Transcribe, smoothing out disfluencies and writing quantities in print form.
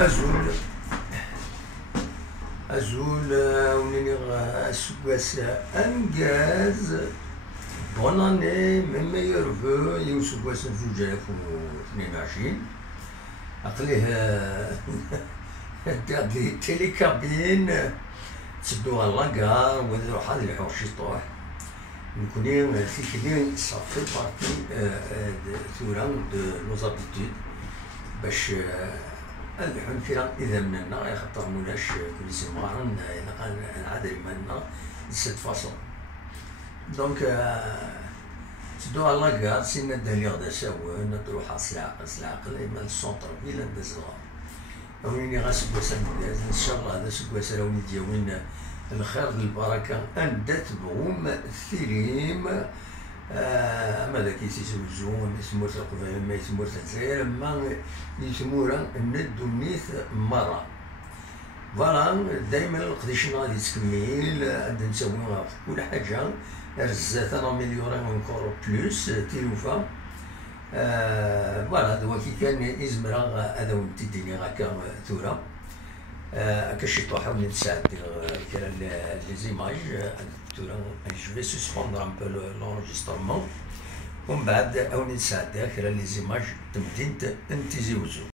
أزول أزول ونيني اسكواس انجاز بون اني من ميور فو يوسكواس جوج الاف واثنين وعشرين عقليه دي تيلي كابين تسدو على لاكار ونروح هذا الحوش يطوح نكوني تيكلي صافي بارتي ثورا دو نوزابيتود باش الحين فينا إذا مننا يخطر مولاش كل سمارة نعادل منا سيت فاصون دونك تدو على لاكار سينا دالي غدا ساوان تروح العقل إما السونتر فيلا ندا صغار ويني غاسكواس انجاز إن شاء الله هذا سكواس راوني دياوين الخير البركة أندات بغوم الثيريم أما ذاك يسوزون يسمورت القبائل ما يسمورت الجزائر ما يسمورا ندو نيث مرة فوالا دايما القديش غادي تكمل عاد نسويوها في كل حاجة رزات أنا مليوري أونكور بلوس تيلوفا فوالا دوا كي كان يزمرا هذا ولدي ديني هاكا ثورة هاكا شي طوحة ولي نساعد كرا لي زيماج je vais suspendre un peu l'enregistrement ومن بعد أوني نساعد كرا لي زيماج تمدين تنتيزي وزو